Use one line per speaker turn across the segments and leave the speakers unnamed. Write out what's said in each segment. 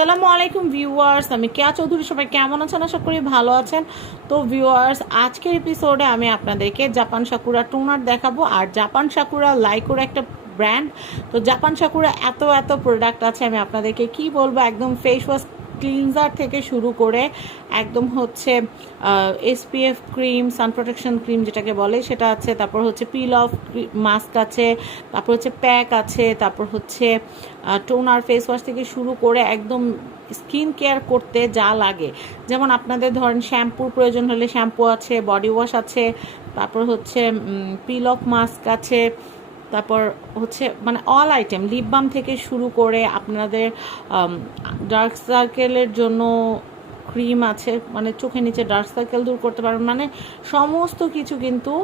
সালামু আলাইকুম ভিউয়ার্স, আমি কেয়া চৌধুরী, সবাই কেমন আছেন? আশা করি ভালো আছেন। তো ভিউয়ার্স, আজকের এপিসোডে আমি আপনাদেরকে জাপান সাকুরা টোনার দেখাবো। আর জাপান সাকুরা লাইকোর একটা ব্র্যান্ড তো জাপান সাকুরা এত এত প্রোডাক্ট আছে, আমি আপনাদেরকে কি বলব? একদম ফেস ওয়াশ ক্লিনজার থেকে শুরু করে একদম হচ্ছে SPF cream, sun protection cream যেটাকে বলে, সেটা আছে, তারপর হচ্ছে পিল অফ মাস্ক আছে, তারপর হচ্ছে প্যাক আছে, তারপর হচ্ছে টোনার, ফেস ওয়াশ থেকে শুরু করে একদম স্কিন কেয়ার করতে যা লাগে। যেমন আপনাদের ধরেন শ্যাম্পুর প্রয়োজন হলে শ্যাম্পু আছে, বডি ওয়াশ আছে, তারপর হচ্ছে পিল অফ মাস্ক আছে তারপর হচ্ছে মানে অল আইটেম লিপ বাম থেকে শুরু করে আপনাদের ডার্ক সার্কেলের জন্য ক্রিম আছে মানে চোখের নিচে ডার্ক সার্কেল দূর করতে পারবেন। মানে সমস্ত কিছু কিন্তু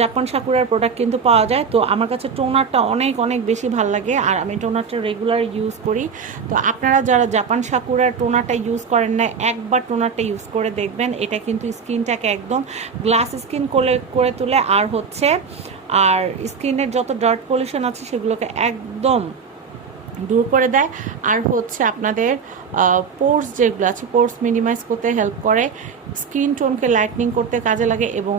জাপান সাকুরার প্রোডাক্ট কিন্তু পাওয়া যায়। তো আমার কাছে টোনারটা অনেক অনেক বেশি ভালো লাগে আর আমি টোনারটা রেগুলার ইউজ করি। তো আপনারা যারা জাপান সাকুরার টোনারটা ইউজ করেন না, একবার টোনারটা ইউজ করে দেখবেন। এটা কিন্তু স্কিনটাকে একদম গ্লাস স্কিন করে করে তুলে। আর হচ্ছে আর স্কিনের যত ডার্ট পলিউশন আছে সেগুলোকে একদম দূর করে দেয়। আর হচ্ছে আপনাদের পোর্স যেগুলো আছে, পোর্স মিনিমাইজ করতে হেল্প করে। স্কিন টোনকে লাইটনিং করতে কাজে লাগে এবং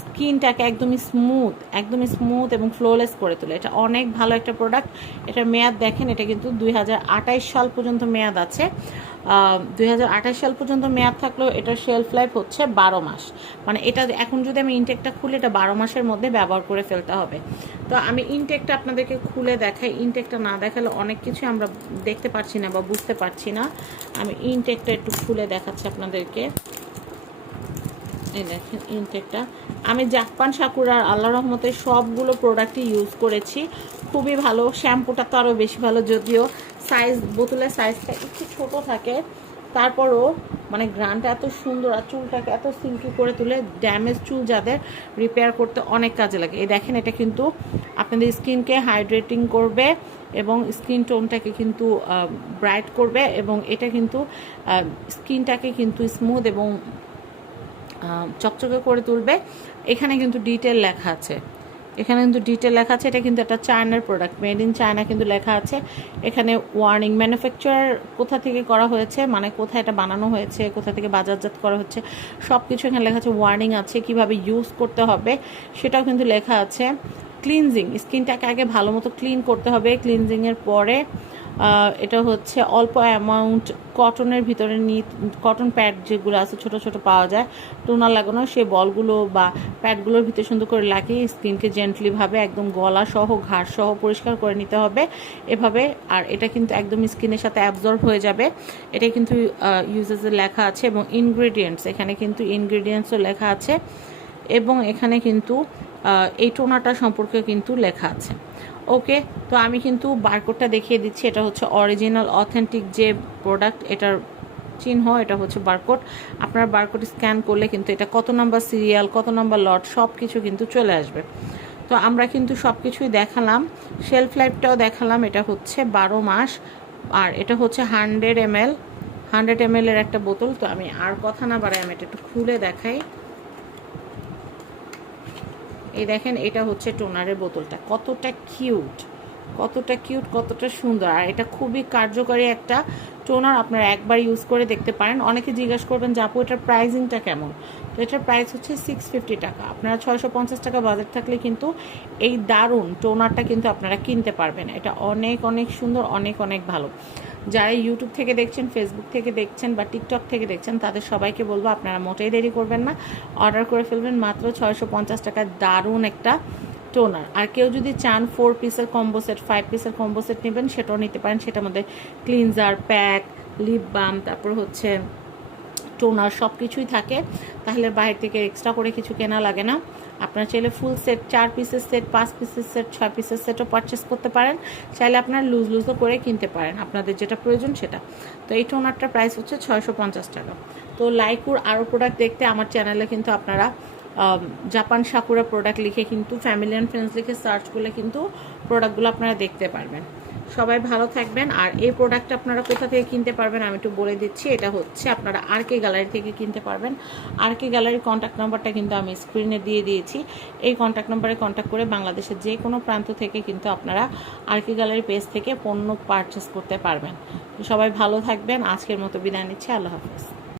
স্কিনটাকে একদমই স্মুথ একদমই স্মুথ এবং ফ্লোলেস করে তোলে। এটা অনেক ভালো একটা প্রোডাক্ট। এটা মেয়াদ দেখেন, এটা কিন্তু দুই সাল পর্যন্ত মেয়াদ আছে। দুই হাজার আঠাশ সাল পর্যন্ত মেয়াদ থাকলেও এটার শেলফ লাইফ হচ্ছে বারো মাস। মানে এটা এখন যদি আমি ইনটেকটা খুলে, এটা বারো মাসের মধ্যে ব্যবহার করে ফেলতে হবে। তো আমি ইনটেকটা আপনাদেরকে খুলে দেখাই। ইনটেকটা না দেখালে অনেক কিছু আমরা দেখতে পারছি না বা বুঝতে পারছি না। আমি ইনটেকটা একটু খুলে দেখাচ্ছি আপনাদেরকে। দেখেন ইনটেকটা আমি জাপান সাকুরার আল্লাহ রহমতে সবগুলো প্রোডাক্টই ইউজ করেছি। খুবই ভালো। শ্যাম্পুটা তো আরও বেশি ভালো, যদিও সাইজ বোতলের সাইজটা একটু ছোট থাকে। তারপরও মানে গ্রানটা এত সুন্দর আর চুলটাকে এত সিল্কি করে তুলে ড্যামেজ চুল যাদের রিপেয়ার করতে অনেক কাজে লাগে। এই দেখেন, এটা কিন্তু আপনাদের স্কিনকে হাইড্রেটিং করবে এবং স্কিন টোনটাকে কিন্তু ব্রাইট করবে এবং এটা কিন্তু স্কিনটাকে কিন্তু স্মুথ এবং চকচকে করে তুলবে। এখানে কিন্তু ডিটেল লেখা আছে। এখানে কিন্তু ডিটেল লেখা আছে। এটা কিন্তু একটা চায়নার প্রোডাক্ট মেড ইন চায়না কিন্তু লেখা আছে। এখানে ওয়ার্নিং ম্যানুফ্যাকচার কোথা থেকে করা হয়েছে মানে কোথায় এটা বানানো হয়েছে, কোথা থেকে বাজারজাত করা হচ্ছে সব কিছু এখানে লেখা আছে। ওয়ার্নিং আছে কীভাবে ইউজ করতে হবে, সেটাও কিন্তু লেখা আছে। ক্লিনজিং স্কিনটাকে আগে ভালো মতো ক্লিন করতে হবে। ক্লিনজিংয়ের পরে এটা হচ্ছে অল্প অ্যামাউন্ট কটনের ভিতরে নি কটন প্যাড যেগুলো আছে, ছোট ছোট পাওয়া যায়। টোনার লাগানো সেই বলগুলো বা প্যাডগুলোর ভিতরে সুন্দর করে লাগিয়ে স্কিনকে জেন্টলিভাবে একদম গলা সহ, ঘাড় সহ পরিষ্কার করে নিতে হবে। এভাবে, আর এটা কিন্তু একদম স্কিনের সাথে অ্যাবজর্ব হয়ে যাবে। এটা কিন্তু ইউজেসের লেখা আছে এবং ইনগ্রেডিয়েন্টস এখানে কিন্তু ইনগ্রেডিয়েন্টসও লেখা আছে। এবং এখানে কিন্তু এই টোনাটা সম্পর্কে কিন্তু লেখা আছে। ওকে, তো আমি কিন্তু বারকোডটা দেখিয়ে দিচ্ছি। এটা হচ্ছে অরিজিনাল, অথেন্টিক যে প্রোডাক্ট, এটার চিহ্ন, এটা হচ্ছে বারকোড। আপনার বারকোড স্ক্যান করলে কিন্তু এটা কত নাম্বার সিরিয়াল, কত নাম্বার লট সব কিছু কিন্তু চলে আসবে। তো আমরা কিন্তু সব কিছুই দেখালাম। শেলফ লাইফটাও দেখালাম। এটা হচ্ছে বারো মাস। আর এটা হচ্ছে hundred M L. Hundred M এর একটা বোতল। তো আমি আর কথা না বাড়াই আমি এটা একটু খুলে দেখাই। এই দেখেন, এটা হচ্ছে টোনারের বোতলটা। কতটা কিউট কতটা কিউট, কতটা সুন্দর। আর এটা খুবই কার্যকরী একটা টোনার আপনারা একবার ইউজ করে দেখতে পারেন। অনেকে জিজ্ঞাসা করবেন যে, আপু, এটার প্রাইসিংটা কেমন? তো এটার প্রাইস হচ্ছে সিক্স ফিফটি টাকা। আপনারা ছয়শো পঞ্চাশ টাকা বাজেট থাকলে কিন্তু এই দারুণ টোনারটা কিন্তু আপনারা কিনতে পারবেন। এটা অনেক অনেক সুন্দর, অনেক অনেক ভালো। যারা ইউটিউব থেকে দেখছেন ফেসবুক থেকে দেখছেন বা টিকটক থেকে দেখছেন, তাদের সবাইকে বলব আপনারা মোটেই দেরি করবেন না। অর্ডার করে ফেলবেন মাত্র ছয়শো পঞ্চাশ টাকায় দারুণ একটা টোনার আর কেউ যদি চান ফোর পিসের কম্বো সেট ফাইভ পিসের কম্বো সেট নেবেন, সেটাও নিতে পারেন। সেটার মধ্যে ক্লিনজার প্যাক লিপ বাম তারপর হচ্ছে টোনার সব কিছুই থাকে, তাহলে বাইরে থেকে এক্সট্রা করে কিছু কেনা লাগে না। আপনারা চাইলে ফুল সেট চার পিসের সেট পাঁচ পিসের সেট ছয় পিসের সেটও পারচেস করতে পারেন। চাইলে আপনার লুজ লুজও করে কিনতে পারেন, আপনাদের যেটা প্রয়োজন সেটা। তো এই টোনারটার প্রাইস হচ্ছে ছয়শো পঞ্চাশ টাকা। তো লাইকুর আরও প্রোডাক্ট দেখতে আমার চ্যানেলে কিন্তু আপনারা জাপান সাকুরা প্রোডাক্ট লিখে কিন্তু ফ্যামিলি অ্যান্ড ফ্রেন্ডস লিখে সার্চ করলে কিন্তু প্রোডাক্টগুলো আপনারা দেখতে পারবেন। সবাই ভালো থাকবেন। আর এই প্রোডাক্ট আপনারা কোথা থেকে কিনতে পারবেন আমি একটু বলে দিচ্ছি। এটা হচ্ছে আপনারা আর কে গ্যালারি থেকে কিনতে পারবেন। আর কে গ্যালারির কন্ট্যাক্ট নাম্বারটা কিন্তু আমি স্ক্রিনে দিয়ে দিয়েছি। এই কন্ট্যাক্ট নাম্বারে কন্ট্যাক্ট করে বাংলাদেশের যে কোনো প্রান্ত থেকে কিন্তু আপনারা আর কে গ্যালারি পেজ থেকে পণ্য পারচেস করতে পারবেন। সবাই ভালো থাকবেন। আজকের মতো বিদায় নিচ্ছি। আল্লাহ হাফেজ।